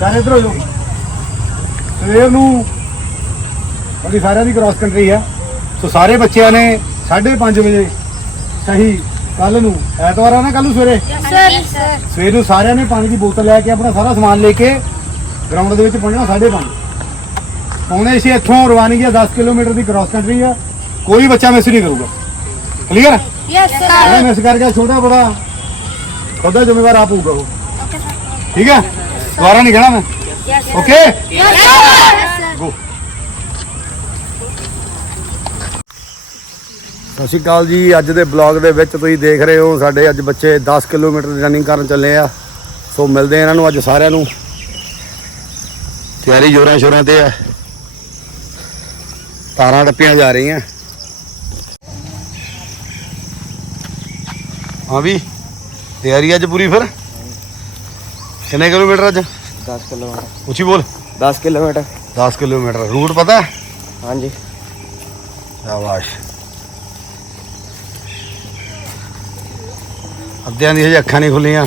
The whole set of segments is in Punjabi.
ਸਾਰੇ ਇੱਧਰ ਹੋ ਜਾਓ। ਸਵੇਰ ਨੂੰ ਕਿਉਂਕਿ ਸਾਰਿਆਂ ਦੀ ਕ੍ਰਾਸ ਕੰਟਰੀ ਹੈ। ਸੋ ਸਾਰੇ ਬੱਚਿਆਂ ਨੇ 5:30 ਵਜੇ ਸਹੀ ਕੱਲ ਨੂੰ ਐਤਵਾਰ ਆ ਨਾ ਕੱਲ ਨੂੰ ਸਵੇਰੇ? ਸਵੇਰ ਨੂੰ ਸਾਰਿਆਂ ਨੇ ਪਾਣੀ ਦੀ ਬੋਤਲ ਲੈ ਕੇ ਆਪਣਾ ਸਾਰਾ ਸਮਾਨ ਲੈ ਕੇ ਗਰਾਊਂਡ ਦੇ ਵਿੱਚ ਪਹੁੰਚਣਾ 5:30 ਪੌਣੇ ਅਸੀਂ ਇੱਥੋਂ ਰਵਾਨਗੀ ਆ 10 ਕਿਲੋਮੀਟਰ ਦੀ ਕ੍ਰਾਸ ਕੰਟਰੀ ਆ। ਕੋਈ ਬੱਚਾ ਮਿਸ ਨਹੀਂ ਕਰੂਗਾ। ਕਲੀਅਰ ਯੈਸ ਸਰ ਮਿਸ ਕਰ ਗਿਆ ਛੋਟਾ ਬੜਾ ਖੁਦਾ ਜ਼ਿੰਮੇਵਾਰ ਆਪ ਹੋਊਗਾ ਉਹ। ਠੀਕ ਹੈ? ਦੁਬਾਰਾ ਨਹੀਂ ਕਹਿਣਾ ਮੈਂ? ਓਕੇ ਗੋ ਸਤਿ ਸ਼੍ਰੀ ਅਕਾਲ ਜੀ। ਅੱਜ ਦੇ ਬਲੌਗ ਦੇ ਵਿੱਚ ਤੁਸੀਂ ਦੇਖ ਰਹੇ ਹੋ ਸਾਡੇ ਅੱਜ ਬੱਚੇ 10 ਕਿਲੋਮੀਟਰ ਦੀ ਰਨਿੰਗ ਕਰਨ ਚੱਲੇ ਆ। ਸੋ ਮਿਲਦੇ ਆ ਇਹਨਾਂ ਨੂੰ ਅੱਜ ਸਾਰਿਆਂ ਨੂੰ। ਤਿਆਰੀ ਜੋਰਾਂ ਸ਼ੋਰਾਂ ਤੇ ਆ। ਤਾਰਾਂ ਟੱਪੀਆਂ ਜਾ ਰਹੀਆਂ। ਹਾਂ ਵੀ ਤਿਆਰੀ ਅੱਜ ਪੂਰੀ ਫਿਰ? कितने किलोमीटर आज? दस किलोमीटर। ऊँची बोल। दस किलोमीटर। दस किलोमीटर। रूट पता है? हाँ जी। शाबाश। अद्या दी हजे अखा नहीं खुलिया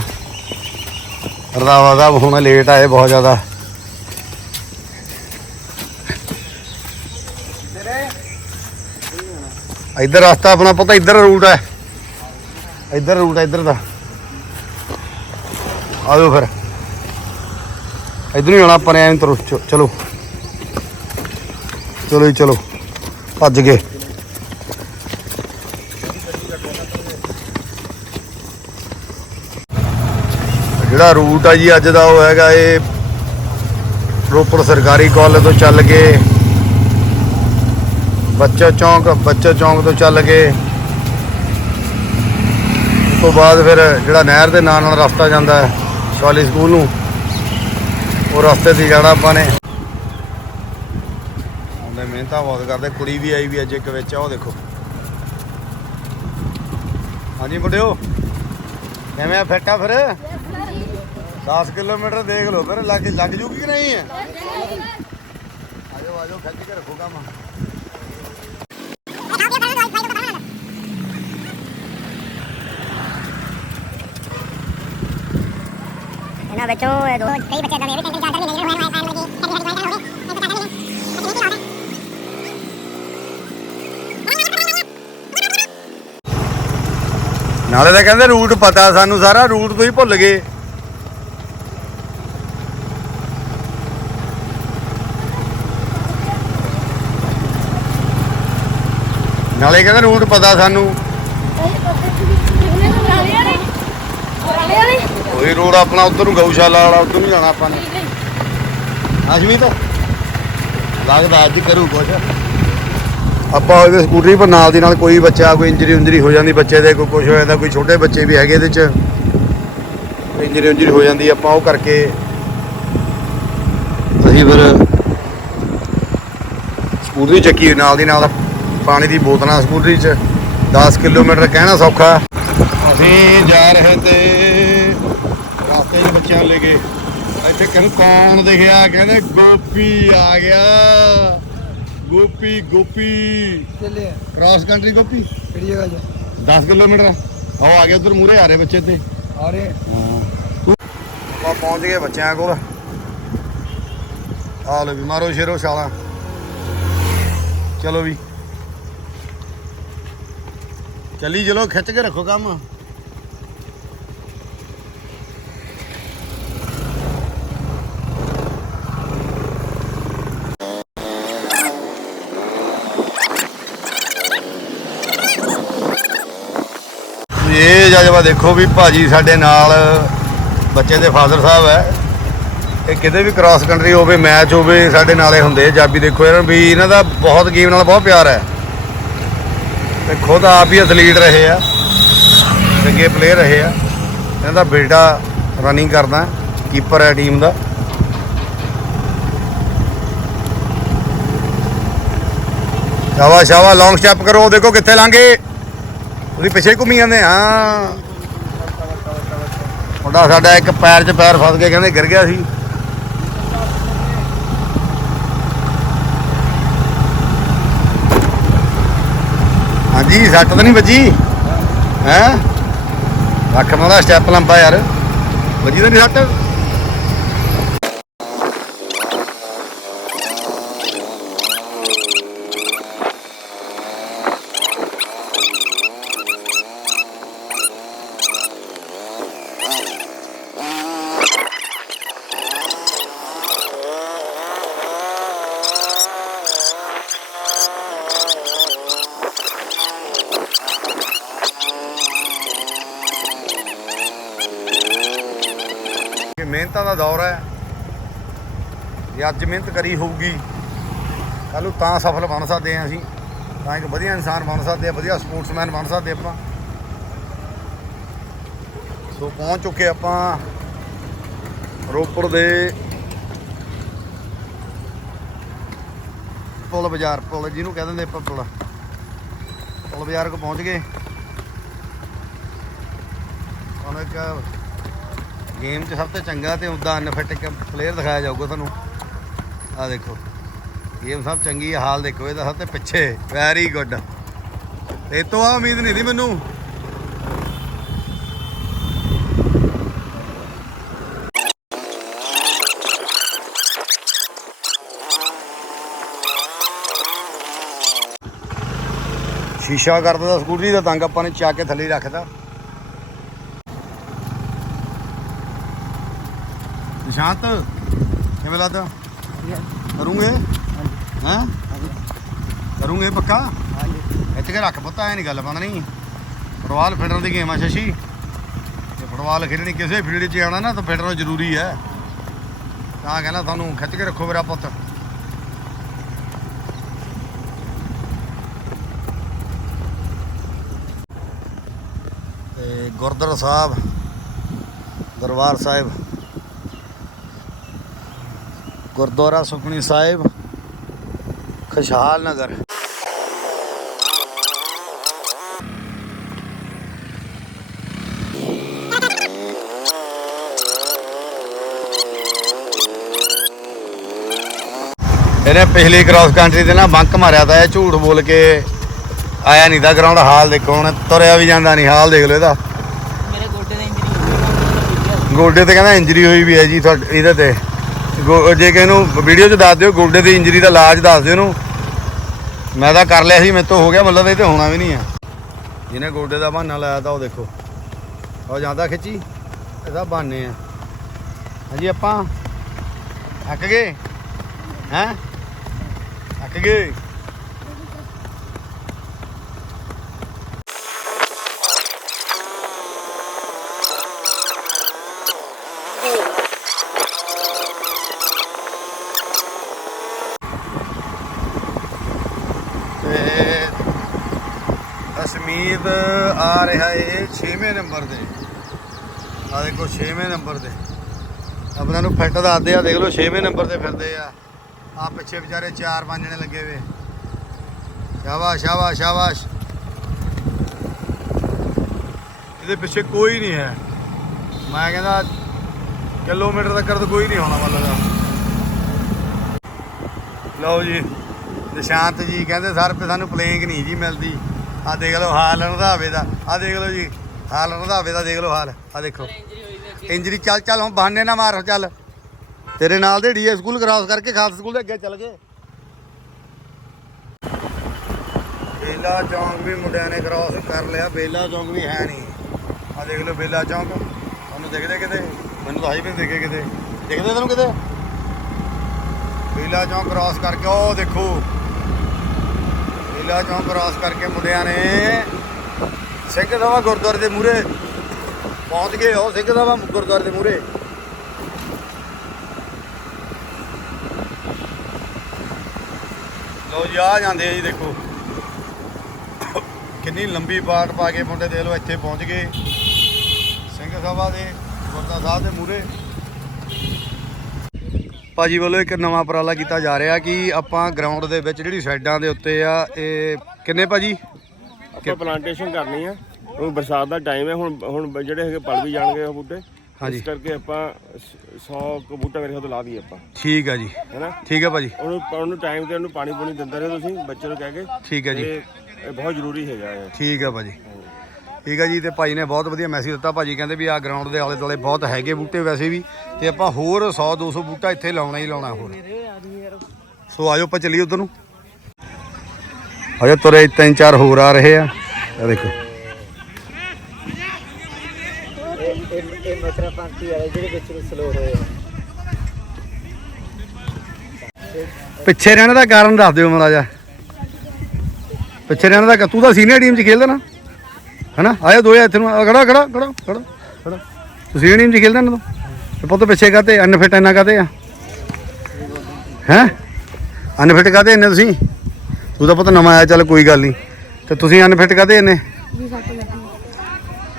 रदावा साहब हूँ लेट आए बहुत ज़्यादा। इधर रास्ता अपना पता इधर रूट है। इधर रूट है इधर का आओ फिर। ਇੱਧਰ ਹੀ ਆਉਣਾ, ਆਪਾਂ ਨੇ ਐਂ ਚਲੋ। ਚਲੋ ਜੀ, ਚਲੋ। ਭੱਜ ਗਏ। ਜਿਹੜਾ ਰੂਟ ਆ ਜੀ, ਅੱਜ ਦਾ ਉਹ ਹੈਗਾ ਇਹ ਰੋਪੜ ਸਰਕਾਰੀ ਕਾਲਜ ਤੋਂ ਚੱਲ ਕੇ ਬੱਚਾ ਚੌਂਕ ਬੱਚਾ ਚੌਂਕ ਤੋਂ ਚੱਲ ਕੇ ਉਸ ਤੋਂ ਬਾਅਦ ਫਿਰ ਜਿਹੜਾ ਨਹਿਰ ਦੇ ਨਾਲ ਨਾਲ ਰਸਤਾ ਜਾਂਦਾ ਹੈ ਸ਼ਾਲੀ ਸਕੂਲ ਨੂੰ। ਉਹ ਰਸਤੇ ਤੇ ਜਾਣਾ ਆਪਾਂ ਨੇ। ਉਹਦੇ ਮਿਹਨਤਾਂ ਬਹੁਤ ਕਰਦੇ, ਕੁੜੀ ਵੀ ਆਈ ਵੀ ਅੱਜ ਇੱਕ ਵਿੱਚ ਉਹ ਦੇਖੋ। ਹਾਂਜੀ ਮੁੰਡਿਓ, ਕਿਵੇਂ ਆ ਫਿੱਟ ਆ ਫਿਰ? 10 ਕਿਲੋਮੀਟਰ ਦੇਖ ਲਓ ਫਿਰ, ਲੱਗ ਲੱਗ ਜੂਗੀ ਕਿ ਨਹੀਂ? ਹੈ ਆਜੋ ਆਜੋ ਖੱਜ ਕੇ ਰੱਖੋ ਕੰਮ। ਇਹ ਦੋ ਕਈ ਬੱਚੇ ਇਦਾਂ ਦੇ ਨਹੀਂ ਨਾਲੇ ਤਾਂ ਕਹਿੰਦੇ ਰੂਟ ਪਤਾ ਸਾਨੂੰ ਸਾਰਾ ਰੂਟ ਤੁਸੀਂ ਭੁੱਲ ਗਏ। ਨਾਲੇ ਕਹਿੰਦੇ ਰੂਟ ਪਤਾ ਸਾਨੂੰ। ਉਹੀ ਰੋਡ ਆਪਣਾ ਉਧਰ ਨੂੰ ਗਊਸ਼ਾਲਾ ਵਾਲਾ ਉਧਰ ਨੂੰ ਜਾਣਾ ਆਪਾਂ ਨੇ। ਅਸ਼ਮੀਤ ਲੱਗਦਾ ਅੱਜ ਕਰੂ ਕੁਛ। ਆਪਾਂ ਉਹਦੇ ਸਕੂਟਰੀ ਪਰ ਨਾਲ ਦੀ ਨਾਲ ਕੋਈ ਬੱਚਾ ਕੋਈ ਇੰਜਰੀ ਉਂਜਰੀ ਹੋ ਜਾਂਦੀ ਬੱਚੇ ਦੇ ਕੋਈ ਕੁਝ ਹੋ ਜਾਂਦਾ ਕੋਈ ਛੋਟੇ ਬੱਚੇ ਵੀ ਹੈਗੇ ਇਹਦੇ ਚ। ਇੰਜਰੀ ਉਂਜਰੀ ਹੋ ਜਾਂਦੀ ਆਪਾਂ ਉਹ ਕਰਕੇ ਅਸੀਂ ਫਿਰ ਸਕੂਟਰੀ ਚੱਕੀ ਨਾਲ ਦੀ ਨਾਲ ਪਾਣੀ ਦੀ ਬੋਤਲਾਂ ਸਕੂਟਰੀ ਚ। 10 ਕਿਲੋਮੀਟਰ ਕਹਿਣਾ ਸੌਖਾ। ਅਸੀਂ ਜਾ ਰਹੇ ਤੇ ਦੇ ਬੱਚਿਆਂ ਨੂੰ ਲੈ ਕੇ। ਇੱਥੇ ਕਹਿੰਦੇ ਕੌਣ ਦਿਖਿਆ? ਕਹਿੰਦੇ ਗੋਪੀ ਆ ਗਿਆ। ਗੋਪੀ ਗੋਪੀ। ਚੱਲੇ ਕ੍ਰਾਸ ਕੰਟਰੀ ਗੋਪੀ? ਕਿਹੜੀ ਜਗ੍ਹਾ ਜਾ? 10 ਕਿਲੋਮੀਟਰ ਆਓ ਆ ਗਿਆ ਉਧਰ ਮੂਰੇ ਆ ਰਹੇ ਬੱਚੇ ਤੇ ਆ ਰਹੇ ਆਪਾਂ ਪਹੁੰਚ ਗਏ ਬੱਚਿਆਂ ਕੋਲ। ਆ ਲੋ ਵੀ ਮਾਰੋ ਸ਼ੇਰੋ ਸ਼ਾਲਾ ਚਲੋ ਵੀ। ਚੱਲੀ ਚਲੋ ਖਿੱਚ ਕੇ ਰੱਖੋ ਕੰਮ। ਇਹ ਦੇਖੋ ਵੀ ਭਾਜੀ ਸਾਡੇ ਨਾਲ ਬੱਚੇ ਦੇ ਫਾਦਰ ਸਾਹਿਬ ਹੈ। ਇਹ ਕਿਤੇ ਵੀ ਕ੍ਰਾਸ ਕੰਟਰੀ ਹੋਵੇ ਮੈਚ ਹੋਵੇ, ਸਾਡੇ ਨਾਲੇ ਹੁੰਦੇ ਜਾਬੀ, ਦੇਖੋ ਇਹਨਾਂ ਨੂੰ ਵੀ ਇਹਨਾਂ ਦਾ ਬਹੁਤ ਗੇਮ ਨਾਲ ਬਹੁਤ ਪਿਆਰ ਹੈ। ਤੇ ਖੁਦ ਆਪ ਹੀ ਐਥਲੀਟ ਰਹੇ ਆ, ਚੰਗੇ ਪਲੇਅਰ ਰਹੇ ਆ। ਇਹਨਾਂ ਦਾ ਬੇਟਾ ਰਨਿੰਗ ਕਰਦਾ ਕੀਪਰ ਹੈ ਟੀਮ ਦਾ। ਸ਼ਾਵਾ ਸ਼ਾਵਾ ਲੌਂਗ ਸਟੈਪ ਕਰੋ, ਦੇਖੋ ਕਿੱਥੇ ਲਾਂਗੇ ਤੁਸੀਂ ਪਿੱਛੇ ਘੁੰਮੀ ਜਾਂਦੇ, ਹਾਂ। ਮੁੰਡਾ ਸਾਡਾ ਇੱਕ ਪੈਰ 'ਚ ਪੈਰ ਫਸ ਗਿਆ, ਕਹਿੰਦੇ ਗਿਰ ਗਿਆ ਸੀ। ਹਾਂਜੀ, ਸੱਟ ਤਾਂ ਨਹੀਂ ਵੱਜੀ? ਹੈ? ਰੱਖਣ ਦਾ ਸਟੈਪ ਲੰਬਾ ਯਾਰ। ਵੱਜੀ ਤਾਂ ਨਹੀਂ ਸੱਟ? ਮਿਹਨਤਾਂ ਦਾ ਦੌਰ ਹੈ। ਜੇ ਅੱਜ ਮਿਹਨਤ ਕਰੀ ਹੋਊਗੀ, ਕੱਲ੍ਹ ਨੂੰ ਤਾਂ ਸਫਲ ਬਣ ਸਕਦੇ ਹਾਂ ਅਸੀਂ। ਤਾਂ ਇੱਕ ਵਧੀਆ ਇਨਸਾਨ ਬਣ ਸਕਦੇ ਆ, ਵਧੀਆ ਸਪੋਰਟਸਮੈਨ ਬਣ ਸਕਦੇ ਆਪਾਂ। ਸੋ ਪਹੁੰਚ ਚੁੱਕੇ ਆਪਾਂ ਰੋਪੜ ਦੇ ਪੁਲ ਬਾਜ਼ਾਰ, ਪੁਲ ਜਿਹਨੂੰ ਕਹਿ ਦਿੰਦੇ ਆਪਾਂ ਪੁਲ। ਪੁਲ ਬਾਜ਼ਾਰ ਕੋ ਪਹੁੰਚ ਗਏ। ਹੁਣ ਇੱਕ ਗੇਮ 'ਚ ਸਭ ਤੋਂ ਚੰਗਾ ਤੇ ਉਦਾਂ ਅਨਫਿਟ ਇੱਕ ਪਲੇਅਰ ਦਿਖਾਇਆ ਜਾਊਗਾ ਤੁਹਾਨੂੰ। ਆ ਦੇਖੋ। ਗੇਮ ਸਭ ਚੰਗੀ ਹਾਲ ਦੇਖੋ, ਇਹਦਾ ਸਭ ਤੋਂ ਪਿੱਛੇ। ਵੈਰੀ ਗੁੱਡ ਇਹ ਤੋਂ ਆ ਉਮੀਦ ਨਹੀਂ ਸੀ ਮੈਨੂੰ। ਸ਼ੀਸ਼ਾ ਕਰਦਾ ਦਾ ਸਕੂਟਰੀ ਦਾ ਤੰਗ ਆਪਾਂ ਨੇ ਚਾ ਕੇ ਥੱਲੇ ਰੱਖਦਾ ਨਿਸ਼ਾਂਤ ਕਿਵੇਂ ਲੱਗਦਾ ਕਰੂੰਗੇ? ਹਾਂ? ਕਰੂੰਗੇ ਪੱਕਾ? ਹਾਂਜੀ। ਇੱਥੇ ਕੇ ਰੱਖ ਪਤਾ ਐ ਨਹੀਂ ਗੱਲ ਬੰਦ ਨਹੀਂ ਫੁੱਟਬਾਲ ਖੇਡਣ ਦੀ ਗੇਮ ਆ ਸ਼ਸ਼ੀ। ਤੇ ਫੁੱਟਬਾਲ ਖੇਡਣੀ ਕਿਸੇ ਫੀਲਡ 'ਚ ਆਉਣਾ ਨਾ ਤਾਂ ਖੇਡਣਾ ਜ਼ਰੂਰੀ ਹੈ। ਤਾਂ ਕਹਿੰਦਾ ਤੁਹਾਨੂੰ ਖਿੱਚ ਕੇ ਰੱਖੋ ਮੇਰਾ ਪੁੱਤ। ਤੇ ਗੁਰਦੁਆਰਾ ਸਾਹਿਬ ਦਰਬਾਰ ਸਾਹਿਬ ਗੁਰਦੁਆਰਾ ਸੁਖਣੀ ਸਾਹਿਬ ਖੁਸ਼ਹਾਲ ਨਗਰ। ਇਹਨੇ ਪਿਛਲੀ ਕ੍ਰਾਸ ਕੰਟਰੀ ਤੇ ਨਾ ਬੰਕ ਮਾਰਿਆ ਤਾਂ ਇਹ ਝੂਠ ਬੋਲ ਕੇ ਆਇਆ ਨਹੀਂ ਦਾ ਗਰਾਊਂਡ ਹਾਲ ਦੇਖੋ ਹੁਣ ਤੁਰਿਆ ਵੀ ਜਾਂਦਾ ਨਹੀਂ ਹਾਲ ਦੇਖ ਲਓ ਇਹਦਾ। ਮੇਰੇ ਗੋਡੇ ਦਾ ਇੰਜਰੀ ਹੋ। ਗਈ ਗੋਡੇ ਤੇ ਕਹਿੰਦਾ ਇੰਜਰੀ ਹੋਈ ਵੀ ਹੈ ਜੀ ਤੁਹਾਡੇ ਇਹਦੇ ਤੇ। ਜੇ ਕਿਸੇ ਨੂੰ ਵੀਡੀਓ 'ਚ ਦੱਸ ਦਿਓ, ਗੋਡੇ ਦੀ ਇੰਜਰੀ ਦਾ ਇਲਾਜ ਦੱਸ ਦਿਓ ਇਹਨੂੰ। ਮੈਂ ਤਾਂ ਕਰ ਲਿਆ ਸੀ, ਮੇਰੇ ਤੋਂ ਹੋ ਗਿਆ ਮਤਲਬ, ਇਹ ਤੇ ਹੋਣਾ ਵੀ ਨਹੀਂ ਆ। ਜਿਹਨੇ ਗੋਡੇ ਦਾ ਬਹਾਨਾ ਲਾਇਆ ਤਾਂ ਉਹ ਦੇਖੋ। ਉਹ ਜਾਂਦਾ ਖਿੱਚੀ, ਇਹਦਾ ਬਹਾਨੇ ਆ। ਹਾਂਜੀ, ਆਪਾਂ। ਅੱਕ ਗਏ? ਹੈਂ? ਅੱਕ ਗਏ ਤੇ ਅਸਮੀਤ ਆ ਰਿਹਾ ਏ 6ਵੇਂ ਨੰਬਰ ਤੇ। ਆ ਦੇਖੋ 6ਵੇਂ ਨੰਬਰ ਤੇ। ਆਪਣਾ ਨੂੰ ਫਿੱਟ ਦੱਸਦੇ ਆ, ਦੇਖ ਲਓ 6ਵੇਂ ਨੰਬਰ ਤੇ ਫਿਰਦੇ ਆ। ਆ ਪਿੱਛੇ ਵਿਚਾਰੇ 4-5 ਜਣੇ ਲੱਗੇ ਵੇ ਸ਼ਾਬਾਸ਼ ਸ਼ਾਬਾਸ਼ ਸ਼ਾਬਾਸ਼। ਇਹਦੇ ਪਿੱਛੇ ਕੋਈ ਨਹੀਂ ਹੈ। ਮੈਂ ਕਹਿੰਦਾ, ਕਿਲੋਮੀਟਰ ਤੱਕ ਤਾਂ ਕੋਈ ਨਹੀਂ ਹੋਣਾ ਮਤਲਬ ਲਓ ਜੀ, ਨਿਸ਼ਾਂਤ ਜੀ ਕਹਿੰਦੇ, ਸਰ, ਸਾਨੂੰ ਪਲੇਂਗ ਨਹੀਂ ਜੀ ਮਿਲਦੀ। ਆ ਦੇਖ ਲਓ ਹਾਲ ਰੰਧਾਵੇ ਦਾ, ਆ ਦੇਖ ਲਓ ਜੀ, ਹਾਲ ਰੰਧਾਵੇ ਦਾ ਦੇਖ ਲਓ ਹਾਲ, ਆ ਦੇਖੋ। ਇੰਜਰੀ ਚੱਲ ਚੱਲ, ਹੁਣ ਬਹਾਨੇ ਨਾ ਮਾਰ, ਚੱਲ। ਤੇਰੇ ਨਾਲ ਦੇ ਡੀਏ ਸਕੂਲ ਕ੍ਰਾਸ ਕਰਕੇ ਖਾਲਸਾ ਸਕੂਲ ਦੇ ਅੱਗੇ ਚੱਲ ਗਏ। ਬੇਲਾ ਚੌਂਕ ਵੀ ਮੁੰਡਿਆਂ ਨੇ ਕ੍ਰਾਸ ਕਰ ਲਿਆ, ਬੇਲਾ ਚੌਂਕ ਵੀ ਹੈ ਨਹੀਂ। ਆ ਦੇਖ ਲਓ ਬੇਲਾ ਚੌਂਕ, ਤੁਹਾਨੂੰ ਦਿਖਦੇ ਕਿਤੇ? ਮੈਨੂੰ ਤਾਂ ਹਾਈ ਵੀ ਨੀ ਦਿਖੇ ਕਿਤੇ। ਦਿਖਦੇ ਤੈਨੂੰ ਕਿਤੇ? ਬੇਲਾ ਚੌਂਕ ਕ੍ਰਾਸ ਕਰਕੇ, ਉਹ ਦੇਖੋ। ਬੇਲਾ ਚੌਂਕ ਕ੍ਰਾਸ ਕਰਕੇ ਮੁੰਡਿਆਂ ਨੇ ਸਿੰਘ ਸਭਾ ਗੁਰਦੁਆਰੇ ਦੇ ਮੂਹਰੇ ਪਹੁੰਚ ਗਏ ਉਹ ਸਿੰਘ ਸਭਾ ਗੁਰਦੁਆਰੇ ਦੇ ਮੂਹਰੇ। ਲਓ ਜੀ ਆ ਜਾਂਦੇ ਆ ਜੀ ਦੇਖੋ। ਕਿੰਨੀ ਲੰਬੀ ਬਾਟ ਪਾ ਕੇ ਮੁੰਡੇ ਦੇਖ ਲਓ, ਇੱਥੇ ਪਹੁੰਚ ਗਏ। ਸਿੰਘ ਸਭਾ ਦੇ ਗੁਰਦੁਆਰਾ ਸਾਹਿਬ ਦੇ ਮੂਹਰੇ। ਭਾਜੀ ਵੱਲੋਂ ਇੱਕ ਨਵਾਂ ਉਪਰਾਲਾ ਕੀਤਾ ਜਾ ਰਿਹਾ ਕਿ ਆਪਾਂ ਗਰਾਊਂਡ ਦੇ ਵਿੱਚ ਜਿਹੜੀ ਸਾਈਡਾਂ ਦੇ ਉੱਤੇ ਆ ਇਹ ਕਿੰਨੇ ਭਾਜੀ? ਆਪਾਂ ਪਲਾਂਟੇਸ਼ਨ ਕਰਨੀ ਆ। ਹੁਣ ਬਰਸਾਤ ਦਾ ਟਾਈਮ ਹੈ ਹੁਣ ਹੁਣ ਜਿਹੜੇ ਹੈਗੇ ਪਲ ਵੀ ਜਾਣਗੇ ਉਹ ਬੂਟੇ। ਹਾਂਜੀ। ਇਸ ਕਰਕੇ ਆਪਾਂ 100 ਕੁ ਬੂਟਾ ਮੇਰੇ ਤੋਂ ਲਾ ਦਈਏ ਆਪਾਂ। ਠੀਕ ਆ ਜੀ। ਹੈਨਾ? ਠੀਕ ਆ ਭਾਜੀ। ਉਹਨੂੰ ਉਹਨੂੰ ਟਾਈਮ ਤੇ ਉਹਨੂੰ ਪਾਣੀ ਪੂਣੀ ਦਿੰਦੇ ਰਹੋ ਤੁਸੀਂ ਬੱਚੇ ਨੂੰ ਕਹਿ ਕੇ। ਠੀਕ ਆ ਜੀ। ਇਹ ਬਹੁਤ ਜ਼ਰੂਰੀ ਹੈਗਾ ਠੀਕ ਆ ਭਾਜੀ। ਠੀਕ ਆ ਜੀ, ਤੇ ਭਾਈ ਨੇ ਬਹੁਤ ਵਧੀਆ ਮੈਸੇਜ ਦਿੱਤਾ। ਭਾਜੀ ਕਹਿੰਦੇ ਵੀ ਆ ਗਰਾਊਂਡ ਦੇ ਆਲੇ ਦੁਆਲੇ ਬਹੁਤ ਹੈਗੇ ਬੂਟੇ ਵੈਸੇ ਵੀ, ਤੇ ਆਪਾਂ ਹੋਰ 100 200 ਬੂਟਾ ਇੱਥੇ ਲਾਉਣਾ ਹੀ ਲਾਉਣਾ ਹੋਰ। ਸੋ ਆਜੋ ਆਪਾਂ ਚੱਲੀਏ ਉਧਰ ਨੂੰ। ਅਜੇ ਤੁਰੇ ਤਿੰਨ ਚਾਰ ਹੋਰ ਆ ਰਹੇ ਆ। ਇਹ ਦੇਖੋ। ਇਹ ਇਹ ਮਟਰਾ ਵਾਲੇ ਜਿਹੜੇ ਵਿੱਚ ਨੂੰ ਸਲੋ ਹੋਏ ਆ ਪਿੱਛੇ ਰਹਿਣ ਦਾ ਕਾਰਨ ਦੱਸ ਦਿਓ ਮਹਾਰਾਜਾ ਪਿੱਛੇ ਰਹਿਣ ਦਾ ਤੂੰ ਤਾਂ ਸੀਨੀਅਰ ਟੀਮ 'ਚ ਖੇਲਦਾ ਨਾ। ਹਨਾ? ਆਇਆ ਦੋ ਹਜ਼ਾਰ ਇੱਥੇ ਨੂੰ। ਆ, ਖੜਾ ਖੜਾ ਖੜਾ ਖੜਾ ਖੜਾ। ਤੂੰ ਸੀਨੀਅਰ ਟੀਮ 'ਚ ਨਾ ਤੂੰ? ਪੁੱਤ ਪਿੱਛੇ ਕਾਤੇ ਅਨਫਿਟ ਇੰਨਾ ਕਾਤੇ ਆ? ਹੈ? ਅਨਫਿਟ ਕਾਤੇ ਇੰਨੇ ਤੁਸੀਂ? ਤੂੰ ਤਾਂ ਪੁੱਤ ਨਵਾਂ ਆਇਆ ਚੱਲ ਕੋਈ ਗੱਲ ਨਹੀਂ। ਤੇ ਤੁਸੀਂ ਅਨਫਿਟ ਕਾਤੇ ਇੰਨੇ?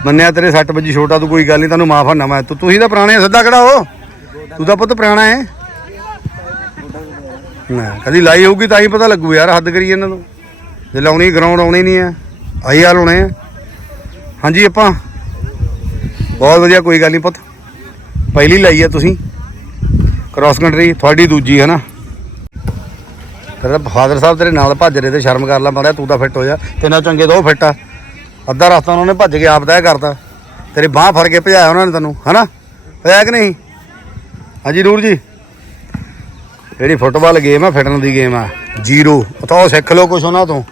ਮੰਨਿਆ ਤੇਰੇ 60 ਵਜੇ ਛੋਟਾ ਤੂੰ ਕੋਈ ਗੱਲ ਨਹੀਂ ਤੈਨੂੰ ਮਾਫ ਆ ਨਵਾਂ ਤੂੰ ਤੁਸੀਂ ਤਾਂ ਪੁਰਾਣੇ ਆ, ਸਿੱਧਾ ਕਿਹੜਾ ਹੋ। ਤੂੰ ਤਾਂ ਪੁੱਤ ਪੁਰਾਣਾ ਹੈ। ਨਾ ਕਦੀ ਲਾਈ ਹੋਊਗੀ ਤਾਂ ਹੀ ਪਤਾ ਲੱਗੂ ਯਾਰ ਹੱਦ ਕਰੀ ਇਹਨਾਂ ਨੂੰ ਜੇ ਲਾਉਣੀ ਗਰਾਊਂਡ ਆਉਣੀ ਨਹੀਂ ਆ ਆਈ ਹਾਲ ਹੋਣੇ ਆ। ਹਾਂਜੀ, ਆਪਾਂ ਬਹੁਤ ਵਧੀਆ, ਕੋਈ ਗੱਲ ਨਹੀਂ ਪੁੱਤ। ਪਹਿਲੀ ਲਾਈ ਆ ਤੁਸੀਂ। ਕ੍ਰਾਸ ਕੰਟਰੀ ਤੁਹਾਡੀ ਦੂਜੀ ਹੈ ਨਾ ਤੇਰਾ ਫਾਦਰ ਸਾਹਿਬ ਤੇਰੇ ਨਾਲ ਭੱਜ ਰਹੇ ਤੇ ਸ਼ਰਮ ਕਰ ਲਾ, ਮਾੜਾ ਤੂੰ ਤਾਂ ਫਿੱਟ ਹੋ ਜਾ। ਤੇ ਨਾ ਚੰਗੇ ਦੋ ਫਿੱਟ ਆ। ਅੱਧਾ ਰਸਤਾ ਉਹਨਾਂ ਨੇ ਭੱਜ ਕੇ ਆਪ ਤੈਅ ਕਰਤਾ। ਤੇਰੀ ਬਾਹ ਫੜ ਕੇ ਭਜਾਇਆ ਉਹਨਾਂ ਨੇ ਤੈਨੂੰ, ਹਨਾ? ਭਜਾਇਆ ਕਿ ਨਹੀਂ? ਹਾਂਜੀ ਨੂਰ ਜੀ। ਜਿਹੜੀ ਫੁੱਟਬਾਲ ਗੇਮ ਆ ਫਿਟਨ ਦੀ ਗੇਮ ਆ, ਜ਼ੀਰੋ। ਤਾਂ ਉਹ ਸਿੱਖ ਲਓ ਕੁਛ ਉਹਨਾਂ ਤੋਂ।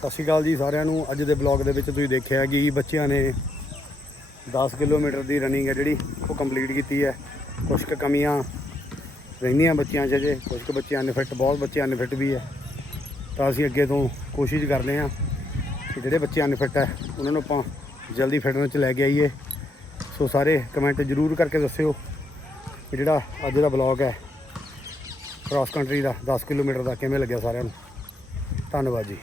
ਸਤਿ ਸ਼੍ਰੀ ਅਕਾਲ ਜੀ ਸਾਰਿਆਂ ਨੂੰ। ਅੱਜ ਦੇ ਬਲੌਗ ਦੇ ਵਿੱਚ ਤੁਸੀਂ ਦੇਖਿਆ ਕਿ ਬੱਚਿਆਂ ਨੇ 10 ਕਿਲੋਮੀਟਰ ਦੀ ਰਨਿੰਗ ਹੈ ਜਿਹੜੀ, ਉਹ ਕੰਪਲੀਟ ਕੀਤੀ ਹੈ। ਕੁਝ ਕੁ ਕਮੀਆਂ ਰਹਿੰਦੀਆਂ ਬੱਚਿਆਂ 'ਚ ਜੇ ਕੁਝ ਕੁ ਬੱਚੇ ਅਨਫਿਟ ਬਹੁਤ ਬੱਚੇ ਅਨਫਿਟ ਵੀ ਹੈ। ਤਾਂ ਅਸੀਂ ਅੱਗੇ ਤੋਂ ਕੋਸ਼ਿਸ਼ ਕਰਦੇ ਹਾਂ ਕਿ ਜਿਹੜੇ ਬੱਚੇ ਅਨਫਿਟ ਹੈ, ਉਹਨਾਂ ਨੂੰ ਆਪਾਂ ਜਲਦੀ ਫਿਟਨੈਸ 'ਚ ਲੈ ਕੇ ਆਈਏ। ਸੋ ਸਾਰੇ ਕਮੈਂਟ ਜ਼ਰੂਰ ਕਰਕੇ ਦੱਸਿਓ ਕਿ ਜਿਹੜਾ ਅੱਜ ਦਾ ਬਲੌਗ ਹੈ ਕ੍ਰਾਸ ਕੰਟਰੀ ਦਾ 10 ਕਿਲੋਮੀਟਰ ਦਾ ਕਿਵੇਂ ਲੱਗਿਆ ਸਾਰਿਆਂ ਨੂੰ। ਧੰਨਵਾਦ ਜੀ।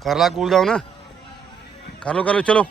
ਕਰ ਲਾ ਕੂਲ ਡਾਊਨ ਕਰ ਲੋ ਕਰ ਲੋ ਚਲੋ।